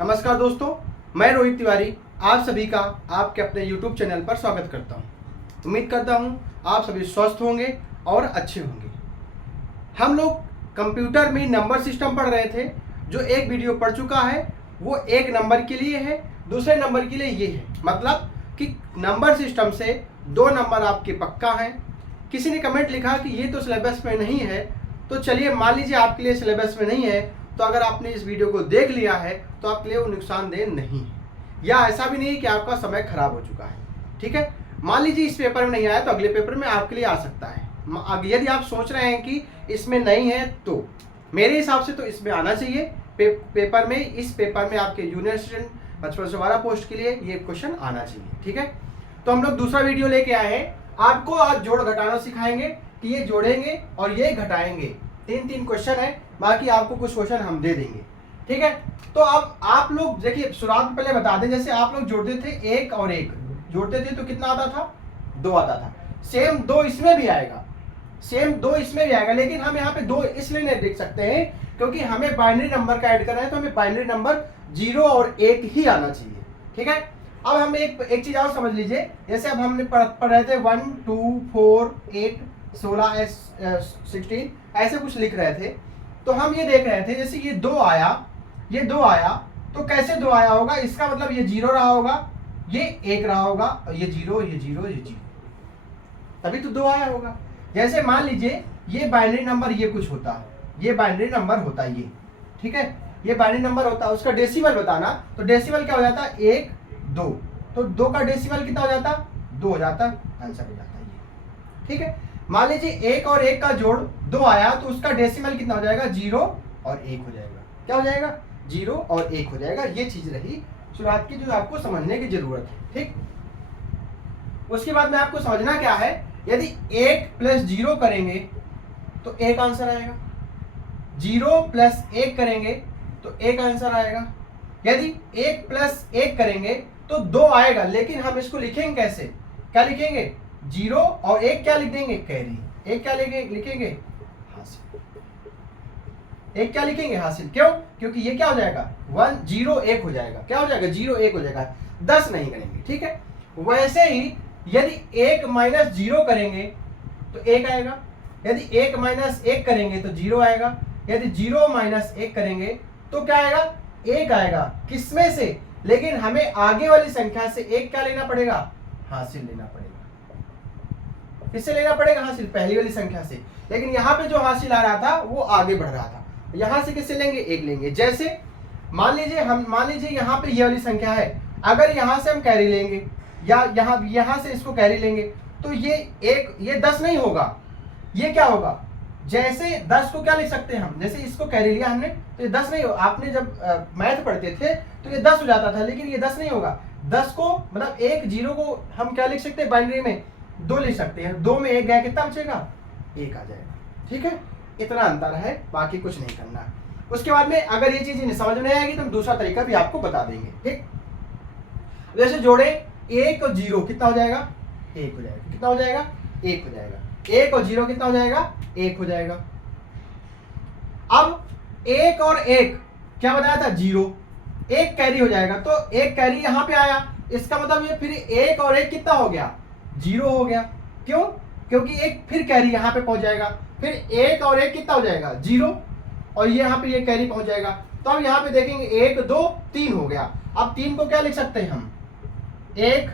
नमस्कार दोस्तों, मैं रोहित तिवारी आप सभी का आपके अपने YouTube चैनल पर स्वागत करता हूं। उम्मीद करता हूं आप सभी स्वस्थ होंगे और अच्छे होंगे। हम लोग कंप्यूटर में नंबर सिस्टम पढ़ रहे थे। जो एक वीडियो पढ़ चुका है वो एक नंबर के लिए है, दूसरे नंबर के लिए ये है। मतलब कि नंबर सिस्टम से दो नंबर आपके पक्का हैं। किसी ने कमेंट लिखा कि ये तो सिलेबस में नहीं है, तो चलिए मान लीजिए आपके लिए सिलेबस में नहीं है, तो अगर आपने इस वीडियो को देख लिया है तो आपके लिए वो नुकसानदेह नहीं है, या ऐसा भी नहीं कि आपका समय खराब हो चुका है। ठीक है, मान लीजिए इस पेपर में नहीं आया तो अगले पेपर में आपके लिए आ सकता है। यदि आप सोच रहे हैं कि इसमें नहीं है तो मेरे हिसाब से तो इसमें आना चाहिए। पेपर में, इस पेपर में आपके जूनियर स्टूडेंट 55 से 12 पोस्ट के लिए ये क्वेश्चन आना चाहिए। ठीक है, तो हम लोग दूसरा वीडियो लेके आए हैं। आपको आज जोड़ घटाना सिखाएंगे कि ये जोड़ेंगे और ये घटाएंगे। तीन क्वेश्चन है, बाकी आपको कुछ क्वेश्चन हम दे देंगे। ठीक है, तो अब आप लोग देखिए, शुरुआत में पहले बता दें, जैसे आप लोग जोड़ते थे एक और एक जोड़ते थे तो कितना आता था? 2 आता था। सेम 2 इसमें भी आएगा, सेम 2 इसमें भी आएगा, लेकिन हम यहाँ पे 2 इसलिए नहीं देख सकते हैं क्योंकि हमें बाइनरी नंबर का ऐड करना है, तो हमें बाइनरी नंबर 0 और 1 ही आना चाहिए। ठीक है, अब हम एक चीज और समझ लीजिए। जैसे अब हमने पढ़ रहे थे 1 2 4 8 16 16 ऐसे कुछ लिख रहे थे, तो हम ये देख रहे थे जैसे ये 2 आया, ये 2 आया, तो कैसे 2 आया होगा? इसका मतलब ये 0 रहा होगा, ये 1 रहा होगा, ये 0 ये 0 ये 0, तभी तो 2 आया होगा। जैसे मान लीजिए ये बाइनरी नंबर ये कुछ होता है, ये बाइनरी नंबर होता है ये। ठीक है, ये बाइनरी नंबर होता है, उसका डेसिमल बताना, तो डेसिमल क्या हो जाता है? 1 2, तो 2 का डेसिमल कितना हो जाता? 2 हो जाता, आंसर हो जाता है ये। ठीक है, मान लीजिए 1 और 1 का जोड़ 2 आया, तो उसका डेसिमल कितना हो जाएगा? 0 और 1 हो जाएगा। क्या हो जाएगा? 0 और 1 हो जाएगा। ये चीज रही शुरुआत की, जो आपको समझने की जरूरत है। ठीक, उसके बाद में आपको समझना क्या है, यदि 1 + 0 करेंगे तो 1 आंसर आएगा, 0 + 1 करेंगे तो 1 आंसर आएगा, यदि 1 + 1 करेंगे तो 2 आएगा। लेकिन हम इसको लिखेंगे कैसे? क्या लिखेंगे? 0 और 1 क्या लिख देंगे? कैरी। 1 क्या लिखेंगे? हासिल। 1 क्या लिखेंगे? हासिल। क्यों? क्योंकि ये क्या हो जाएगा? 1 0 1 हो जाएगा। क्या हो जाएगा? 0 1 हो जाएगा, 10 नहीं करेंगे। ठीक है, वैसे ही यदि 1 - 0 करेंगे तो 1 आएगा, यदि 1 - 1 करेंगे तो 0 आएगा, यदि 0 - 1 करेंगे तो क्या आएगा? 1 आएगा। किसमें से? लेकिन हमें आगे वाली संख्या से 1 क्या लेना पड़ेगा? हासिल लेना पड़ेगा। किससे लेना पड़ेगा? हासिल, पहली वाली संख्या से। लेकिन यहाँ पे जो हासिल आ रहा था वो आगे बढ़ रहा था, यहाँ से किससे लेंगे? 1 लेंगे। जैसे मान लीजिए यहाँ पे ये वाली संख्या है, अगर यहाँ से हम कैरी लेंगे या यहाँ से इसको कैरी लेंगे तो ये 10 नहीं होगा, ये क्या होगा? जैसे 10 को क्या लिख सकते हैं हम? जैसे इसको कैरी लिया हमने तो ये 10 नहीं हो। आपने जब मैथ पढ़ते थे तो ये 10 हो जाता था, लेकिन ये 10 नहीं होगा। 10 को मतलब 1 0 को हम क्या लिख सकते हैं? बाइनरी में 2 लिख सकते हैं। 2 में 1 गया, कितना बचेगा? 1 आ जाएगा। ठीक है, इतना अंतर है, बाकी कुछ नहीं करना है। उसके बाद में अगर ये चीज समझ में आएगी तो हम दूसरा तरीका भी आपको बता देंगे। ठीक, जैसे जोड़े 1 और 0 कितना हो जाएगा? 1 हो जाएगा। कितना हो जाएगा? 1 हो जाएगा। 1 और 0 कितना हो जाएगा? 1 हो जाएगा। अब 1 और 1 क्या बताया था? 0, 1 कैरी हो जाएगा, तो 1 कैरी यहाँ पे आया, इसका मतलब ये फिर 1 और 1 कितना हो गया? 0 हो गया। क्यों? क्योंकि 1 फिर कैरी यहाँ पे पहुंच जाएगा, फिर 1 और 1 कितना हो जाएगा? 0, और ये यहाँ पे ये कैरी पहुंच जाएगा। तो हम यहाँ पे देखेंगे 1 2 3 हो गया। अब 3 को क्या लिख सकते हैं हम? 1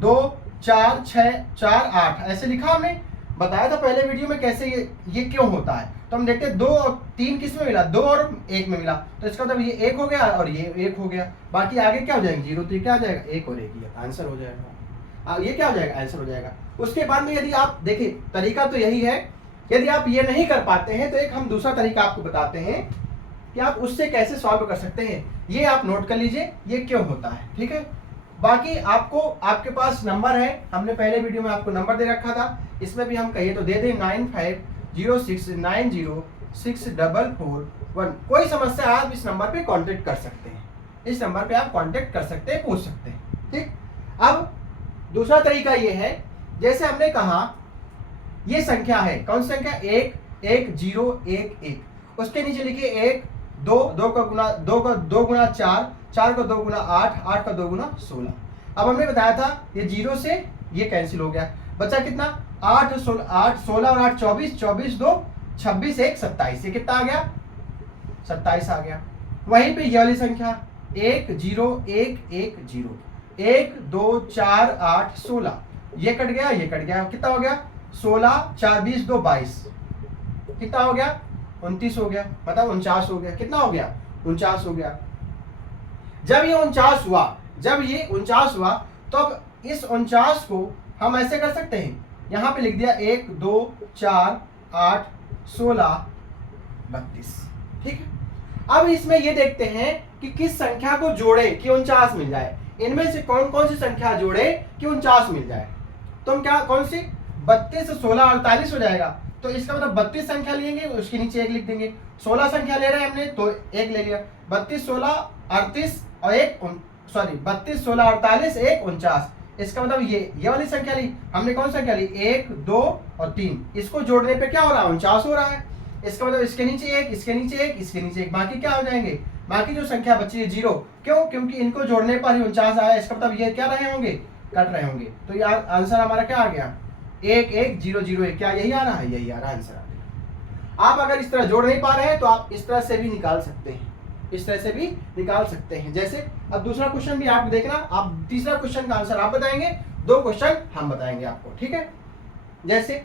2 4 6 4 8 ऐसे लिखा हमने, बताया था पहले वीडियो में कैसे ये क्यों होता है। तो हम देखते हैं 2 और 3 किस में मिला? 2 और 1 में मिला, तो इसका मतलब ये 1 हो गया और ये 1 हो गया। बाकी आगे क्या हो जाएंगे? 0 तो क्या आ जाएगा? 1 और 1, ये आंसर हो जाएगा। ये क्या हो जाएगा? आंसर हो जाएगा। उसके बाद में यदि आप देखिए, तरीका तो यही है। यदि आप ये नहीं कर पाते हैं तो एक हम दूसरा तरीका आपको बताते हैं कि आप उससे कैसे सॉल्व कर सकते हैं। ये आप नोट कर लीजिए, ये क्यों होता है। ठीक है, बाकी आपको आपके पास नंबर है, हमने पहले वीडियो में आपको नंबर दे रखा था, इसमें भी हम कहिए तो दे दें 9506906441। कोई समस्या आप इस नंबर पे कांटेक्ट कर सकते हैं, इस नंबर पे आप कांटेक्ट कर सकते हैं, पूछ सकते हैं। ठीक, अब दूसरा तरीका ये है, जैसे हमने कहा ये संख्या है, कौन सी संख्या? 1 1 0 1 1, उसके नीचे लिखिए 1 2 2 का गुना 4 4 का 2 गुना 8, 8 का 2 गुना 16। अब हमने बताया था ये 0 से ये कैंसिल हो गया, बचा कितना 8 16 और 8 24, 24 2 26 1 27, ये कितना आ गया 27 आ गया। वहीं पे ये वाली संख्या 1 0 1 1 0 1 2 4 8 16, ये कट गया ये कट गया, कितना हो गया 16 4 20 2 22, कितना हो गया 29 हो गया, मतलब 49 हो गया। कितना हो गया 49 हो गया। जब ये 49 हुआ, जब ये 49 हुआ तो अब इस 49 को हम ऐसे कर सकते हैं, यहां पे लिख दिया 1 2 4 8 16 32। ठीक है, अब इसमें ये देखते हैं कि किस संख्या को जोड़े कि 49 मिल जाए। इनमें से कौन कौन सी संख्या जोड़े कि 49 मिल जाए। तो हम क्या कौन सी 32 16 48 हो जाएगा, तो इसका मतलब 32 संख्या लेंगे, उसके नीचे 1 लिख देंगे। 16 संख्या ले रहे हैं हमने तो 1 ले लिया। 32 16 38 और 1 सॉरी 32 16 48 1 49, इसका मतलब ये वाली संख्या ली हमने। कौन संख्या ली 1 2 और 3, इसको जोड़ने पे क्या हो रहा है 49 हो रहा है। इसका मतलब इसके नीचे 1 इसके नीचे 1 इसके नीचे 1, बाकी क्या हो जाएंगे, बाकी जो संख्या बची है 0। क्यों, क्योंकि इनको जोड़ने पर ही 49 आया। इसका मतलब ये क्या रहे होंगे, कट रहे होंगे। तो ये आंसर हमारा क्या आ गया 1 1 0 0 1, क्या यही आ रहा है, यही आ रहा है आंसर आ गया। आप अगर इस तरह जोड़ नहीं पा रहे हैं तो आप इस तरह से भी निकाल सकते हैं, इस तरह से भी निकाल सकते हैं। जैसे अब दूसरा क्वेश्चन भी आप देखना, आप तीसरा क्वेश्चन का आंसर आप बताएंगे, 2 क्वेश्चन हम बताएंगे आपको। ठीक है, जैसे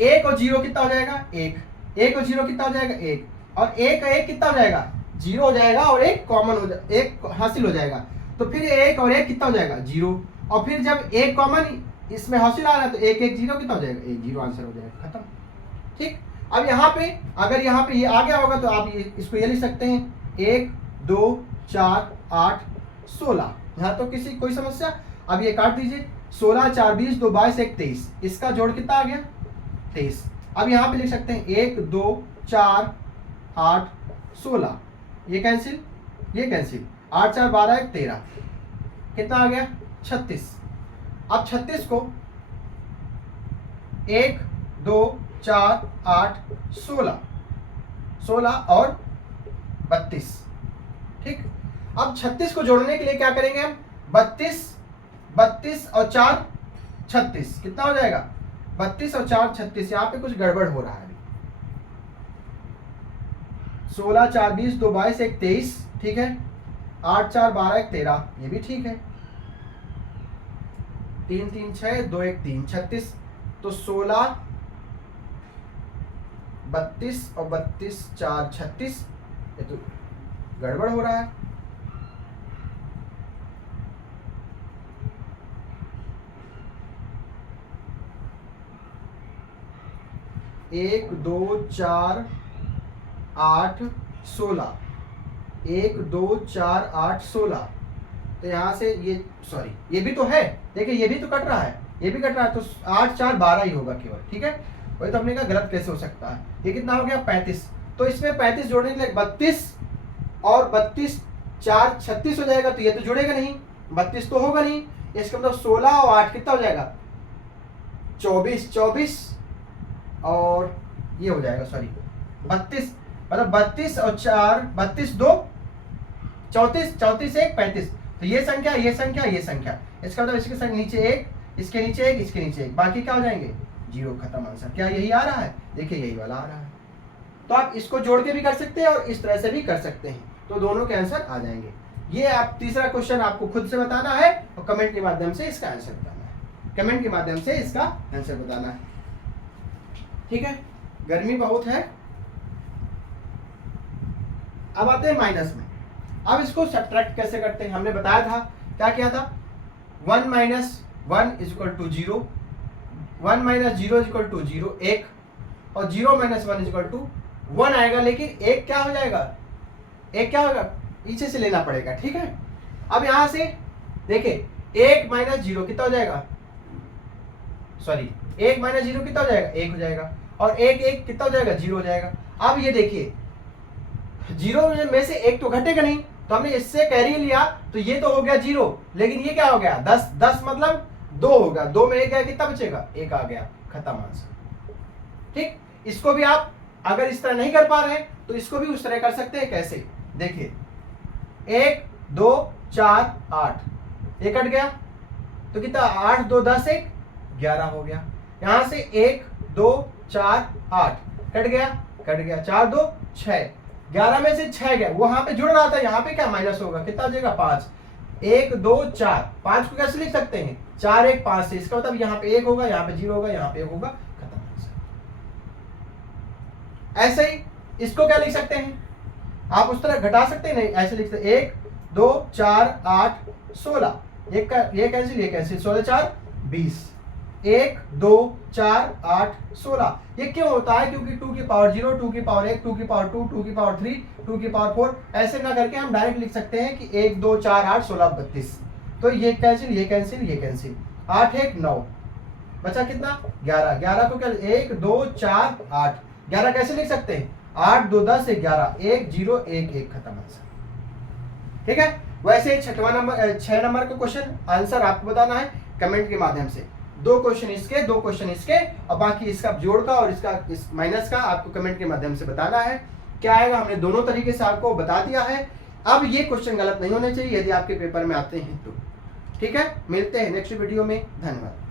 1 और 0 कितना हो जाएगा 1, 1 और 0 कितना हो जाएगा 1, और 1 का 1 कितना हो जाएगा 0 हो जाएगा, और 1 कॉमन हो जाएगा, 1 हासिल हो जाएगा। तो फिर 1 और 1 कितना हो जाएगा 0, और फिर जब 1 कॉमन इसमें हासिल आ रहा है तो 1 1 0 कितना हो जाएगा 1 0, आंसर हो जाएगा, खत्म। ठीक, अब यहाँ पे अगर यहाँ पे ये आ गया होगा तो आप इसको ये लिख सकते हैं 1 2 4 8 16, यहाँ तो किसी कोई समस्या। अब ये काट दीजिए, 16 4 20 2 22 1 23, इसका जोड़ कितना आ गया 23। अब यहाँ पे लिख सकते हैं 1 2 4 8 16, ये कैंसिल ये कैंसिल, 8 4 12 1 13, कितना आ गया 36। अब 36 को 1 2 4 8 16 16 और 32। ठीक, अब 36 को जोड़ने के लिए क्या करेंगे हम 32 32 और 4 36, कितना हो जाएगा 32 और 4 36। यहाँ पे कुछ गड़बड़ हो रहा है, 16 4 20 2 22 1 23, ठीक है, 8 4 12 1 13, ये भी ठीक है, 3 3 6 2 1 3 36। तो 16 32 और 32 4 36, ये तो गड़बड़ हो रहा है। एक 2 4 8 16, 1 2 4 8 16, तो यहाँ से ये सॉरी ये भी तो है, देखिए ये भी तो कट रहा है, ये भी कट रहा है, तो 8 4 12 ही होगा केवल। ठीक है, वही तो हमने कहा गलत कैसे हो सकता है। ये कितना हो गया 35, तो इसमें 35 जोड़ने के लिए 32 और 32 4 36 हो जाएगा, तो ये तो जुड़ेगा नहीं, 32 तो होगा नहीं। इसका मतलब 16 और 8 कितना हो जाएगा 24 24, और ये हो जाएगा सॉरी 32, मतलब 32 और 4 32 2 34 34 1 35, तो ये संख्या ये संख्या ये संख्या, इसका मतलब इसके संग नीचे 1 इसके नीचे 1 इसके नीचे 1, बाकी क्या हो जाएंगे 0, खत्म आंसर। क्या यही आ रहा है, देखिए यही वाला आ रहा है। तो आप इसको जोड़ के भी कर सकते हैं और इस तरह से भी कर सकते हैं, तो दोनों के आंसर आ जाएंगे। ये आप तीसरा क्वेश्चन आपको खुद से बताना है और कमेंट के माध्यम से इसका आंसर बताना है, कमेंट के माध्यम से इसका आंसर बताना है। ठीक है, गर्मी बहुत है। अब आते हैं माइनस में। अब इसको सब्ट्रैक्ट कैसे करते हैं, हमने बताया था, क्या किया था 1 - 1 = 0, 1 - 0 = 0 1, और 0 - 1 = 1 आएगा, लेकिन एक क्या हो जाएगा, एक क्या होगा पीछे से लेना पड़ेगा। ठीक है, अब यहां से देखिए 1 - 0 कितना हो जाएगा, सॉरी 1 - 0 कितना हो जाएगा 1 हो जाएगा, और 1 1 कितना हो जाएगा 0 हो जाएगा। अब ये देखिए 0 में से 1 तो घटेगा नहीं, तो हमने इससे कैरी लिया, तो ये तो हो गया 0, लेकिन ये क्या हो गया 10 10 मतलब 2 होगा, 2 में 1 गया, कितना बचेगा 1 आ गया, खत्म आंसर। ठीक, इसको भी आप अगर इस तरह नहीं कर पा रहे हैं तो इसको भी उस तरह कर सकते हैं। कैसे, देखिए 1 2 4 8, ये कट गया तो कितना 8 2 10 1 11 हो गया। यहां से 1 2 4 8 कट गया 4 2 6, 11 में से 6 गया, वहां पे जुड़ रहा था, यहाँ पे क्या माइनस होगा, कितना हो जाएगा 5, 1 2 4, 5 को कैसे लिख सकते हैं 4 1 5 से, इसका मतलब यहाँ पे 1 होगा, यहाँ पे 0 होगा, यहाँ पे 1 होगा, खत्म। ऐसे ही इसको क्या लिख सकते हैं, आप उस तरह घटा सकते हैं, नहीं ऐसे लिख सकते 1 2 4 8 16, ये कैंसिल, ये कैंसिल, 16 4 20, 1 2 4 8 16। ये क्यों होता है, क्योंकि 2 की पावर 0, 2 की पावर 1, 2 की पावर 2, 2 की पावर 3, 2 की पावर 4, ऐसे ना करके हम डायरेक्ट लिख सकते हैं कि 1 2 4 8 16 32। तो ये कैंसिल, ये कैंसिल, ये कैंसिल, 8 1 9, बचा कितना 11, 11 को क्या 1 2 4 8, 11 कैसे लिख सकते हैं 8 2 10 11, 1 0 1 1, खत्म आंसर। ठीक है, वैसे 6 नंबर का क्वेश्चन आंसर आपको बताना है कमेंट के माध्यम से, 2 क्वेश्चन इसके, 2 क्वेश्चन इसके, और बाकी इसका जोड़ का और इसका इस माइनस का आपको कमेंट के माध्यम से बताना है। क्या आएगा हमने दोनों तरीके से आपको बता दिया है। अब ये क्वेश्चन गलत नहीं होने चाहिए यदि आपके पेपर में आते हैं तो। ठीक है, मिलते हैं नेक्स्ट वीडियो में, धन्यवाद।